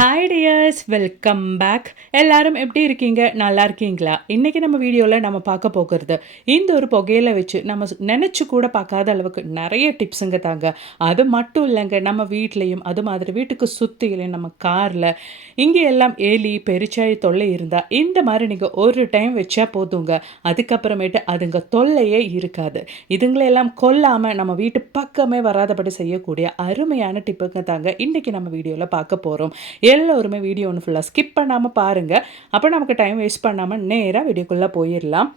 Hi tears, welcome back. எல்லாரும் எப்படி இருக்கீங்க? நல்லா இருக்கீங்களா? இன்றைக்கி நம்ம வீடியோவில் நம்ம பார்க்க போகிறது இந்த ஒரு புகையில வச்சு நம்ம நினச்சி கூட பார்க்காத அளவுக்கு நிறைய டிப்ஸுங்க தாங்க. அது மட்டும் இல்லைங்க, நம்ம வீட்லேயும் அது மாதிரி வீட்டுக்கு சுற்றிலையும் நம்ம காரில் இங்கே எல்லாம் எலி பெருச்சாழி தொல்லை இருந்தால் இந்த மாதிரி நீங்கள் ஒரு டைம் வச்சா போதுங்க. அதுக்கப்புறமேட்டு அதுங்க தொல்லையே இருக்காது. இதுங்களெல்லாம் கொல்லாமல் நம்ம வீட்டு பக்கமே வராதபடி செய்யக்கூடிய அருமையான டிப்புங்க தாங்க இன்றைக்கி நம்ம வீடியோவில் பார்க்க போகிறோம். எல்லோருமே வீடியோ ஒன்று ஃபுல்லாக ஸ்கிப் பண்ணாமல் பாருங்கள். அப்போ நமக்கு டைம் வேஸ்ட் பண்ணாமல் நேராக வீடியோக்குள்ளே போயிடலாம்.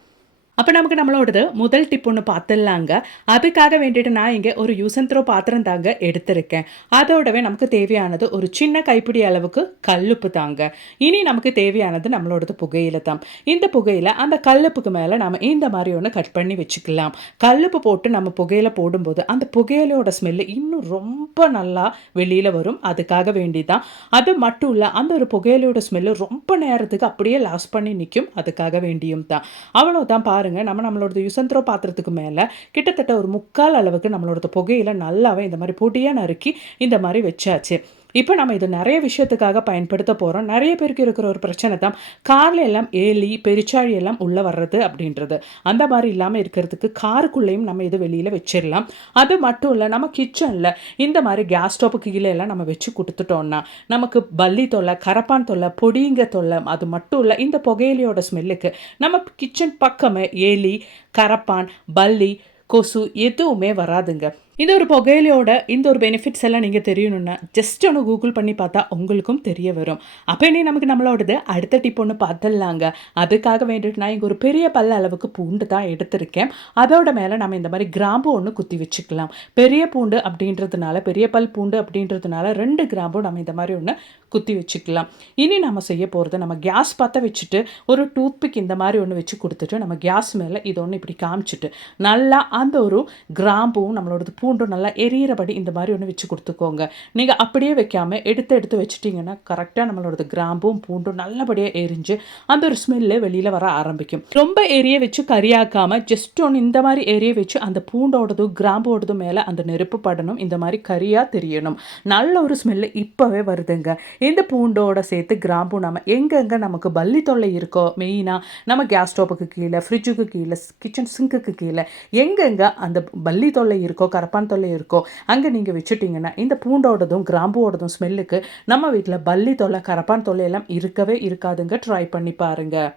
அப்போ நமக்கு நம்மளோடது முதல் டிப் ஒன்று பார்த்துடலாங்க. அதுக்காக வேண்டிட்டு நான் இங்கே ஒரு யூஸ் அண்ட் த்ரோ பாத்திரம் தாங்க எடுத்திருக்கேன். அதோடவே நமக்கு தேவையானது ஒரு சின்ன கைப்பிடி அளவுக்கு கல்லுப்பு தாங்க. இனி நமக்கு தேவையானது நம்மளோடது புகையில தான். இந்த புகையில அந்த கல்லுப்புக்கு மேலே நம்ம இந்த மாதிரி ஒன்று கட் பண்ணி வச்சுக்கலாம். கல்லுப்பு போட்டு நம்ம புகையில போடும்போது அந்த புகையிலோட ஸ்மெல்லு இன்னும் ரொம்ப நல்லா வெளியில் வரும். அதுக்காக வேண்டி தான். அது மட்டும் இல்லை, அந்த ஒரு புகையிலோட ஸ்மெல்லு ரொம்ப நேரத்துக்கு அப்படியே லாஸ் பண்ணி நிற்கும். அதுக்காக வேண்டியும் தான். அவ்வளோதான். பாருங்க, நம்மளோட யூஸ் அண்ட் த்ரோ பாத்திரத்துக்கு மேலே கிட்டத்தட்ட ஒரு 3/4 அளவுக்கு நம்மளோட புகையில நல்லாவே இந்த மாதிரி பொடியாக நறுக்கி இந்த மாதிரி வச்சாச்சு. இப்போ நம்ம இது நிறைய விஷயத்துக்காக பயன்படுத்த போகிறோம். நிறைய பேருக்கு இருக்கிற ஒரு பிரச்சனை தான் காரில் எல்லாம் எலி பெருச்சாழி எல்லாம் உள்ளே வர்றது அப்படின்றது. அந்த மாதிரி இல்லாமல் இருக்கிறதுக்கு காருக்குள்ளேயும் நம்ம இது வெளியில் வச்சிடலாம். அது மட்டும் இல்லை, நம்ம கிச்சனில் இந்த மாதிரி கேஸ் ஸ்டோப்புக்கு கீழே எல்லாம் நம்ம வச்சு கொடுத்துட்டோம்னா நமக்கு பல்லி தொல்லை, கரப்பான் தொல்லை, பொடிங்க தொல்லை, அது மட்டும் இல்லை இந்த புகையிலையோட ஸ்மெல்லுக்கு நம்ம கிச்சன் பக்கமே எலி, கரப்பான், பல்லி, கொசு எதுவுமே வராதுங்க. இந்த ஒரு புகையிலையோட இந்த ஒரு பெனிஃபிட்ஸ் எல்லாம் நீங்கள் தெரியணும்னா ஜஸ்ட் ஒன்று கூகுள் பண்ணி பார்த்தா உங்களுக்கும் தெரிய வரும். அப்போ இனி நமக்கு நம்மளோடது அடுத்த டிப் ஒன்று பார்த்துடலாங்க. அதுக்காக வேண்டிட்டு நான் இங்கே ஒரு பெரிய பல்ல அளவுக்கு பூண்டு தான் எடுத்திருக்கேன். அதோட மேலே நம்ம இந்த மாதிரி கிராம்பு ஒன்று குத்தி வச்சுக்கலாம். பெரிய பூண்டு அப்படின்றதுனால, பெரிய பல் பூண்டு அப்படின்றதுனால 2 கிராம்பு நம்ம இந்த மாதிரி ஒன்று குத்தி வச்சுக்கலாம். இனி நம்ம செய்ய போகிறது, நம்ம கேஸ் பற்ற வச்சுட்டு ஒரு டூத்பிக் இந்த மாதிரி ஒன்று வச்சு கொடுத்துட்டு நம்ம கேஸ் மேலே இது ஒன்று இப்படி காமிச்சிட்டு நல்லா அந்த ஒரு கிராம்பும் நம்மளோடது பூண்டும் நல்லா எரியிறபடி இந்த மாதிரி ஒன்று வச்சு கொடுத்துக்கோங்க. நீங்கள் அப்படியே வைக்காமல் எடுத்து வச்சுட்டிங்கன்னா கரெக்டாக நம்மளோட கிராம்பும் பூண்டும் நல்லபடியாக எரிஞ்சு அந்த ஒரு ஸ்மெல்லு வெளியில் வர ஆரம்பிக்கும். ரொம்ப எரிய வச்சு கறியாக்காமல் ஜஸ்ட் ஒன்று இந்த மாதிரி எரிய வச்சு அந்த பூண்டோடதும் கிராம்போடதும் மேலே அந்த நெருப்பு படணும். இந்த மாதிரி கறியாக தெரியணும். நல்ல ஒரு ஸ்மெல்லு இப்போவே வருதுங்க. இந்த பூண்டோட சேர்த்து கிராம்பும் நம்ம எங்கெங்கே நமக்கு பல்லி தொல்லை இருக்கோ, மெயினாக நம்ம கேஸ் ஸ்டோப்புக்கு கீழே, ஃப்ரிட்ஜுக்கு கீழே, கிச்சன் சிங்க்குக்கு கீழே எங்கெங்கே அந்த பல்லி தொல்லை இருக்கோ, கரப்பான் தொல்லை இருக்கோ, அங்கே நீங்கள் வச்சுட்டிங்கன்னா இந்த பூண்டோடதும் கிராம்போடதும் ஸ்மெல்லுக்கு நம்ம வீட்டில் பல்லி தொல்லை, கரப்பான் தொல்லை எல்லாம் இருக்கவே இருக்காதுங்க. ட்ரை பண்ணி பாருங்கள்.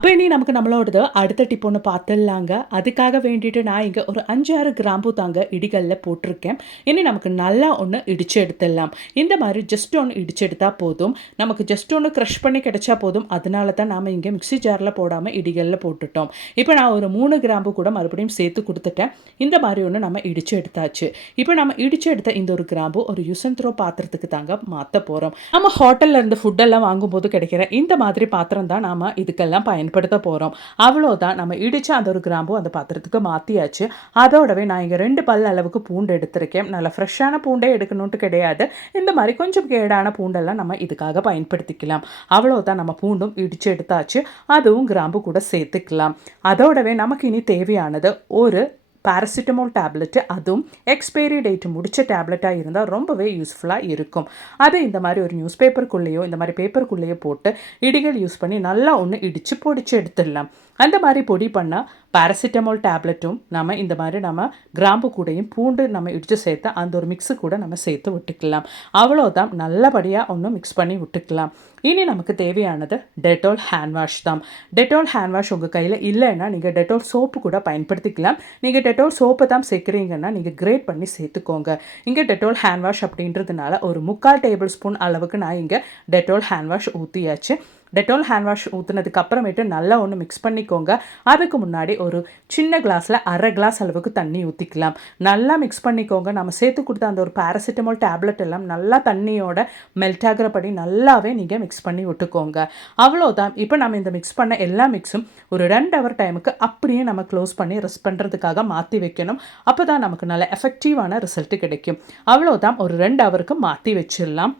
இப்போ இனி நமக்கு நம்மளோடது அடுத்த டிப் ஒன்று பார்த்துடலாங்க. அதுக்காக வேண்டிட்டு நான் இங்கே ஒரு 5-6 கிராம்பு தாங்க இடிகளில் போட்டிருக்கேன். இனி நமக்கு நல்லா ஒன்று இடித்து எடுத்துடலாம். இந்த மாதிரி ஜஸ்ட் ஒன்று இடித்து எடுத்தால் போதும். நமக்கு ஜஸ்ட் ஒன்று க்ரஷ் பண்ணி கிடைச்சா போதும். அதனால தான் நாம் இங்கே மிக்ஸி ஜாரில் போடாமல் இடிகளில் போட்டுட்டோம். இப்போ நான் ஒரு 3 கிராம்பு கூட மறுபடியும் சேர்த்து கொடுத்துட்டேன். இந்த மாதிரி ஒன்று நம்ம இடித்து எடுத்தாச்சு. இப்போ நம்ம இடித்து எடுத்த இந்த ஒரு கிராம்பு ஒரு யூஸ் அண்ட் த்ரோ பாத்திரத்துக்கு தாங்க மாற்ற போகிறோம். நம்ம ஹோட்டலில் இருந்து ஃபுட்டெல்லாம் வாங்கும்போது கிடைக்கிற இந்த மாதிரி பாத்திரம் தான் நாம் இதுக்கெல்லாம் பயன்படுத்த போகிறோம். அவ்வளோதான். நம்ம இடித்து அந்த ஒரு கிராம்பு அந்த பாத்திரத்துக்கு மாற்றியாச்சு. அதோடவே நான் இங்கே 2 பல் அளவுக்கு பூண்டு எடுத்திருக்கேன். நல்லா ஃப்ரெஷ்ஷான பூண்டே எடுக்கணுன்ட்டு கிடையாது. இந்த மாதிரி கொஞ்சம் கேடான பூண்டெல்லாம் நம்ம இதுக்காக பயன்படுத்திக்கலாம். அவ்வளோதான். நம்ம பூண்டும் இடித்து எடுத்தாச்சு. அதுவும் கிராம்பு கூட சேர்த்துக்கலாம். அதோடவே நமக்கு இனி தேவையானது ஒரு பேராசிட்டமால் டேப்லெட்டு, அதுவும் எக்ஸ்பைரி டேட் முடித்த டேப்லெட்டாக இருந்தால் ரொம்பவே யூஸ்ஃபுல்லாக இருக்கும். அது இந்த மாதிரி ஒரு நியூஸ் பேப்பருக்குள்ளேயோ இந்த மாதிரி பேப்பருக்குள்ளேயோ போட்டு இடிகள் யூஸ் பண்ணி நல்லா ஒன்று இடித்து பொடிச்சு எடுத்துடலாம். அந்த மாதிரி பொடி பண்ணால் பேராசிட்டமால் டேப்லெட்டும் நம்ம இந்த மாதிரி நம்ம கிராம்பு கூடையும் பூண்டு நம்ம இடித்து சேர்த்து அந்த ஒரு மிக்ஸு கூட நம்ம சேர்த்து விட்டுக்கலாம். அவ்வளோதான். நல்லபடியாக ஒன்று மிக்ஸ் பண்ணி விட்டுக்கலாம். இனி நமக்கு தேவையானது டெட்டால் ஹேண்ட் வாஷ் தான். டெட்டால் ஹேண்ட் வாஷ் உங்கள் கையில் இல்லைன்னா நீங்கள் டெட்டால் சோப்பு கூட பயன்படுத்திக்கலாம். நீங்கள் டெட்டால் சோப்பு தான் சேர்க்குறீங்கன்னா நீங்கள் கிரேட் பண்ணி சேர்த்துக்கோங்க. இங்கே டெட்டால் ஹேண்ட் வாஷ் அப்படின்றதுனால ஒரு 3/4 டேபிள் ஸ்பூன் அளவுக்கு நான் இங்கே டெட்டால் ஹேண்ட் வாஷ் ஊற்றியாச்சு. டெட்டால் ஹேண்ட் வாஷ் ஊற்றுனதுக்கு அப்புறமேட்டு நல்லா ஒன்று மிக்ஸ் பண்ணிக்கோங்க. அதுக்கு முன்னாடி ஒரு சின்ன கிளாஸில் 1/2 கிளாஸ் அளவுக்கு தண்ணி ஊற்றிக்கலாம். நல்லா மிக்ஸ் பண்ணிக்கோங்க. நம்ம சேர்த்து கொடுத்த அந்த ஒரு பேராசிட்டமால் டேப்லெட் எல்லாம் நல்லா தண்ணியோட மெல்ட் ஆகிறபடி நல்லாவே நீங்கள் மிக்ஸ் பண்ணி விட்டுக்கோங்க. அவ்வளோதான். இப்போ நம்ம இந்த மிக்ஸ் பண்ண எல்லா மிக்ஸும் ஒரு 2 ஹவர் டைமுக்கு அப்படியே நம்ம க்ளோஸ் பண்ணி ரெஸ்ட் பண்ணுறதுக்காக மாற்றி வைக்கணும். அப்போ தான் நமக்கு நல்ல எஃபெக்டிவான ரிசல்ட்டு கிடைக்கும். அவ்வளோதான். ஒரு 2 ஹவருக்கு மாற்றி வச்சிடலாம்.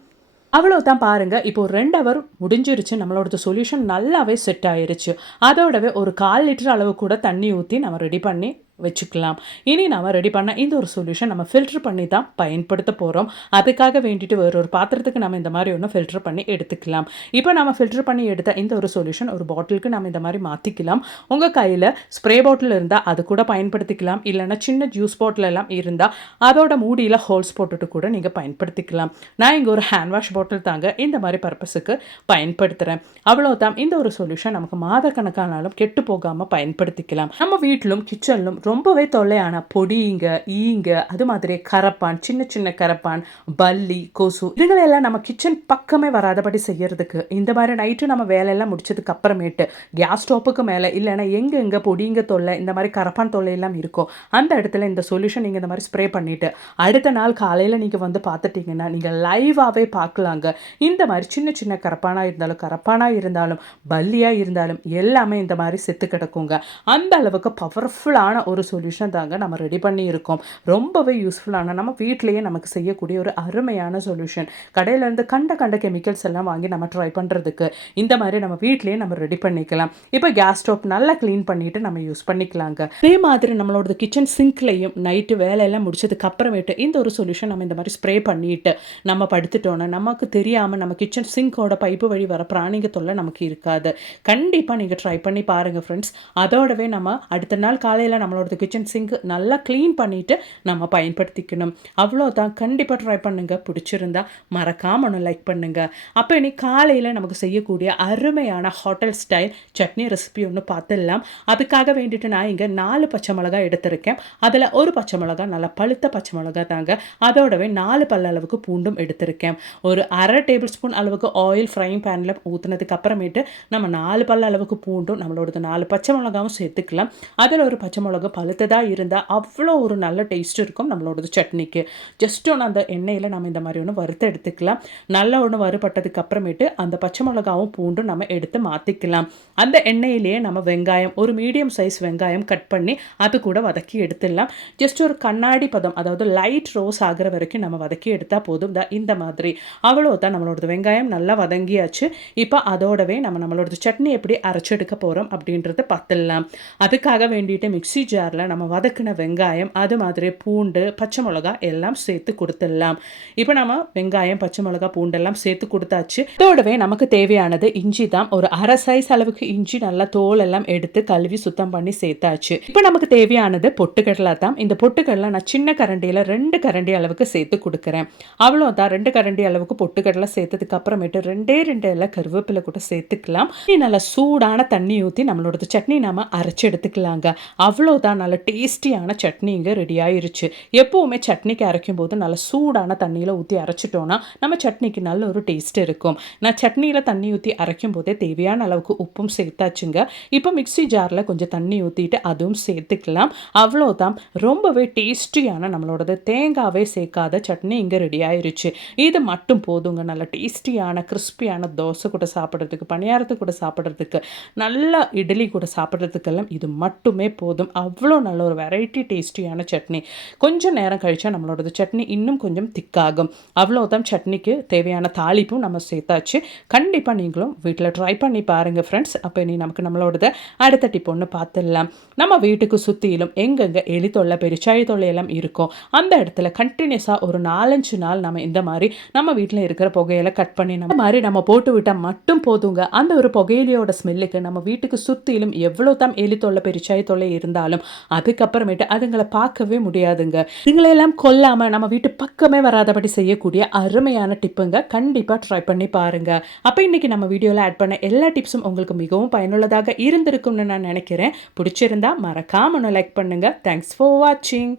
அவ்வளோதான். பாருங்கள், இப்போ 2 ஹவர் முடிஞ்சிருச்சு. நம்மளோட சொல்யூஷன் நல்லாவே செட் ஆயிருச்சு. அதோடவே ஒரு 1/4 லிட்டர் அளவு கூட தண்ணி ஊற்றி நம்ம ரெடி பண்ணி வச்சுக்கலாம். இனி நம்ம ரெடி பண்ண இந்த ஒரு சொல்யூஷன் நம்ம ஃபில்டர் பண்ணி தான் பயன்படுத்த போகிறோம். அதுக்காக வேண்டிட்டு ஒரு பாத்திரத்துக்கு நம்ம இந்த மாதிரி ஒன்று ஃபில்டர் பண்ணி எடுத்துக்கலாம். இப்போ நம்ம ஃபில்டர் பண்ணி எடுத்த இந்த ஒரு சொல்யூஷன் ஒரு பாட்டிலுக்கு நம்ம இந்த மாதிரி மாற்றிக்கலாம். உங்கள் கையில் ஸ்ப்ரே பாட்டில் இருந்தால் அது கூட பயன்படுத்திக்கலாம். இல்லைன்னா சின்ன ஜூஸ் பாட்டில் எல்லாம் இருந்தால் அதோட மூடியில் ஹோல்ஸ் போட்டுட்டு கூட நீங்கள் பயன்படுத்திக்கலாம். நான் இங்கே ஒரு ஹேண்ட் வாஷ் பாட்டில் தாங்க இந்த மாதிரி பர்பஸுக்கு பயன்படுத்துகிறேன். அவ்வளோதான். இந்த ஒரு சொல்யூஷன் நமக்கு மாதக்கணக்கானாலும் கெட்டு போகாமல் பயன்படுத்திக்கலாம். நம்ம வீட்டிலும் கிச்சன்லும் ரொம்பவே தொல்லையான பொடிங்க, ஈங்க, அது மாதிரி கரப்பான், சின்ன சின்ன கரப்பான், பல்லி, கொசு இதுகளெல்லாம் நம்ம கிச்சன் பக்கமே வராதபடி செய்யறதுக்கு இந்த மாதிரி நைட்டு நம்ம வேலையெல்லாம் முடிச்சதுக்கு அப்புறமேட்டு கேஸ் ஸ்டோப்புக்கு மேலே இல்லைன்னா எங்கே பொடிங்க தொல்லை, இந்த மாதிரி கரப்பான் தொல்லை எல்லாம் இருக்கும் அந்த இடத்துல இந்த சொல்யூஷன் நீங்கள் இந்த மாதிரி ஸ்ப்ரே பண்ணிவிட்டு அடுத்த நாள் காலையில் நீங்கள் வந்து பார்த்துட்டிங்கன்னா நீங்கள் லைவாகவே பார்க்கலாங்க. இந்த மாதிரி சின்ன சின்ன கரப்பானாக இருந்தாலும் பல்லியாக இருந்தாலும் எல்லாமே இந்த மாதிரி செத்து கிடக்குங்க. அந்த அளவுக்கு பவர்ஃபுல்லான ஒரு சொல்யூஷன் தாங்க நம்ம ரெடி பண்ணியிருக்கோம். ரொம்பவே யூஸ்ஃபுல்லான நம்ம வீட்டிலேயே நமக்கு செய்யக்கூடிய ஒரு அருமையான சொல்யூஷன். கடையிலேருந்து கண்ட கெமிக்கல்ஸ் எல்லாம் வாங்கி நம்ம ட்ரை பண்ணுறதுக்கு இந்த மாதிரி நம்ம வீட்டிலேயே நம்ம ரெடி பண்ணிக்கலாம். இப்போ கேஸ் ஸ்டோவ் நல்லா க்ளீன் பண்ணிவிட்டு நம்ம யூஸ் பண்ணிக்கலாங்க. அதே மாதிரி நம்மளோட கிச்சன் சிங்க்லையும் நைட்டு வேலையெல்லாம் முடிச்சதுக்கு அப்புறமேட்டு இந்த ஒரு சொல்யூஷன் நம்ம இந்த மாதிரி ஸ்ப்ரே பண்ணிவிட்டு நம்ம படுத்துட்டோன்னா நமக்கு தெரியாமல் நம்ம கிச்சன் சிங்கோட பைப்பு வழி வர பிராணிங்க தொல்லை நமக்கு இருக்காது. கண்டிப்பாக நீங்கள் ட்ரை பண்ணி பாருங்கள் ஃப்ரெண்ட்ஸ். அதோடவே நம்ம அடுத்த நாள் காலையில் நம்மளோட கிச்சன் சிங்க் நல்லா க்ளீன் பண்ணிவிட்டு நம்ம பயன்படுத்திக்கணும். அவ்வளோதான். கண்டிப்பாக ட்ரை பண்ணுங்கள். பிடிச்சிருந்தா மறக்காம ஒன்று லைக் பண்ணுங்கள். அப்போ இன்னைக்கு காலையில் நமக்கு செய்யக்கூடிய அருமையான ஹோட்டல் ஸ்டைல் சட்னி ரெசிபி ஒன்று பார்த்துடலாம். அதுக்காக வேண்டிட்டு நான் இங்கே 4 பச்சை மிளகாய் எடுத்திருக்கேன். அதில் ஒரு பச்சை மிளகாய் நல்லா பழுத்த பச்சை மிளகாய் தாங்க. அதோடவே 4 பல் அளவுக்கு பூண்டும் எடுத்திருக்கேன். ஒரு அரை டேபிள் ஸ்பூன் அளவுக்கு ஆயில் ஃப்ரைங் பேனில் ஊற்றுனதுக்கு அப்புறமேட்டு நம்ம 4 பல் அளவுக்கு பூண்டும் நம்மளோட 4 பச்சை மிளகாவும் சேர்த்துக்கலாம். அதில் ஒரு பச்சை மிளகா பழுத்ததாக இருந்தால் அவ்வளோ ஒரு நல்ல டேஸ்ட் இருக்கும் நம்மளோட சட்னிக்கு. ஜஸ்ட் ஒன்று அந்த எண்ணெயில் நம்ம இந்த மாதிரி ஒன்று வறுத்து எடுத்துக்கலாம். நல்லா ஒன்று வறுபட்டதுக்கு அப்புறமேட்டு அந்த பச்சை மிளகாவும் பூண்டும் நம்ம எடுத்து மாற்றிக்கலாம். அந்த எண்ணெயிலேயே நம்ம வெங்காயம், ஒரு மீடியம் சைஸ் வெங்காயம் கட் பண்ணி அது கூட வதக்கி எடுத்துடலாம். ஜஸ்ட் ஒரு கண்ணாடி பதம், அதாவது லைட் ரோஸ் ஆகிற வரைக்கும் நம்ம வதக்கி எடுத்தால் போதும். இந்த மாதிரி அவ்வளோதான். நம்மளோட வெங்காயம் நல்லா வதங்கியாச்சு. இப்போ அதோடவே நம்மளோட சட்னி எப்படி அரைச்செடுக்க போகிறோம் அப்படின்றத பார்த்துடலாம். அதுக்காக வேண்டிட்டு மிக்ஸி ஜாரில் நம்ம வதக்கின வெங்காயம், அது மாதிரி பூண்டு, பச்சை மிளகா எல்லாம் சேர்த்து கொடுத்துடலாம். இப்போ நம்ம வெங்காயம், பச்சை மிளகா, பூண்டெல்லாம் சேர்த்து கொடுத்தாச்சு. இதோடவே நமக்கு தேவையானது இஞ்சி தான். ஒரு அரை சைஸ் அளவுக்கு இஞ்சி நல்லா தோல் எல்லாம் எடுத்து கழுவி சுத்தம் பண்ணி சேர்த்தாச்சு. இப்போ நமக்கு தேவையானது பொட்டுக்கடலை தான். இந்த பொட்டுக்கடலை நான் சின்ன கரண்டியில் 2 கரண்டி அளவுக்கு சேர்த்து கொடுக்குறேன். அவ்வளோதான். 2 கரண்டி அளவுக்கு பொட்டுக்கடலை சேர்த்ததுக்கு அப்புறமேட்டு 2 இலை கருவேப்பிலை கூட சேர்த்துக்கலாம். நல்லா சூடான தண்ணி ஊற்றி நம்மளோட சட்னி நம்ம அரைச்சி எடுத்துக்கலாங்க. அவ்வளோதான். நல்ல டேஸ்டியான சட்னி இங்கே ரெடி ஆயிருச்சு. எப்போவுமே சட்னிக்கு அரைக்கும் போது நல்ல சூடான தண்ணியில் ஊற்றி அரைச்சிட்டோன்னா நம்ம சட்னிக்கு நல்ல ஒரு டேஸ்ட் இருக்கும். நான் சட்னியில் தண்ணி ஊற்றி அரைக்கும் போதே தேவையான அளவுக்கு உப்பும் சேர்த்தாச்சுங்க. இப்போ மிக்ஸி ஜாரில் கொஞ்சம் தண்ணி ஊற்றிட்டு அதுவும் சேர்த்துக்கலாம். அவ்வளோதான். ரொம்பவே டேஸ்டியான நம்மளோடது தேங்காவே சேர்க்காத சட்னி இங்கே ரெடி ஆயிருச்சு. இது மட்டும் போதுங்க. நல்ல டேஸ்டியான கிறிஸ்பியான தோசை கூட சாப்பிட்றதுக்கு, பணியாரத்துக்கு கூட சாப்பிட்றதுக்கு, நல்ல இட்லி கூட சாப்பிட்றதுக்கெல்லாம் இது மட்டுமே போதும். அவ்வளோ நல்ல ஒரு வெரைட்டி டேஸ்டியான சட்னி. கொஞ்சம் நேரம் கழிச்சா நம்மளோட சட்னி இன்னும் கொஞ்சம் திக்காகும். அவ்வளோதான். சட்னிக்கு தேவையான தாளிப்பும் நம்ம சேர்த்தாச்சு. கண்டிப்பாக நீங்களும் வீட்டில் ட்ரை பண்ணி பாருங்கள் ஃப்ரெண்ட்ஸ். அப்போ நீ நம்மளோடத அடுத்த டிப் ஒன்று பார்த்துடலாம். நம்ம வீட்டுக்கு சுற்றிலும் எங்கெங்கே எலி தொல்லை, பெருச்சாழி தொல்லை எல்லாம் இருக்கும் அந்த இடத்துல கண்டினியூஸாக ஒரு 4-5 நாள் நம்ம இந்த மாதிரி நம்ம வீட்டில் இருக்கிற புகையில கட் பண்ணி நம்ம மாதிரி நம்ம போட்டு விட்டால் மட்டும் போதுங்க. அந்த ஒரு புகையிலையோட ஸ்மெல்லுக்கு நம்ம வீட்டுக்கு சுற்றிலும் எவ்வளோ தான் எலி தொல்லை, பெருச்சாழி தொல்லை இருந்தாலும் அதுக்கப்புறமேட்டு அதுங்களை பார்க்கவே முடியாதுங்க. இதுங்களையெல்லாம் கொல்லாமல் நம்ம வீட்டு பக்கமே வராதபடி செய்யக்கூடிய அருமையான டிப்புங்க. கண்டிப்பாக ட்ரை பண்ணி பாருங்க. அப்போ இன்னைக்கு நம்ம வீடியோவில் ஆட் பண்ண எல்லா டிப்ஸும் உங்களுக்கு மிகவும் பயனுள்ளதாக இருந்திருக்கும்னு நான் நினைக்கிறேன். பிடிச்சிருந்தா மறக்காம லைக் பண்ணுங்க. தேங்க்ஸ் ஃபார் வாட்சிங்.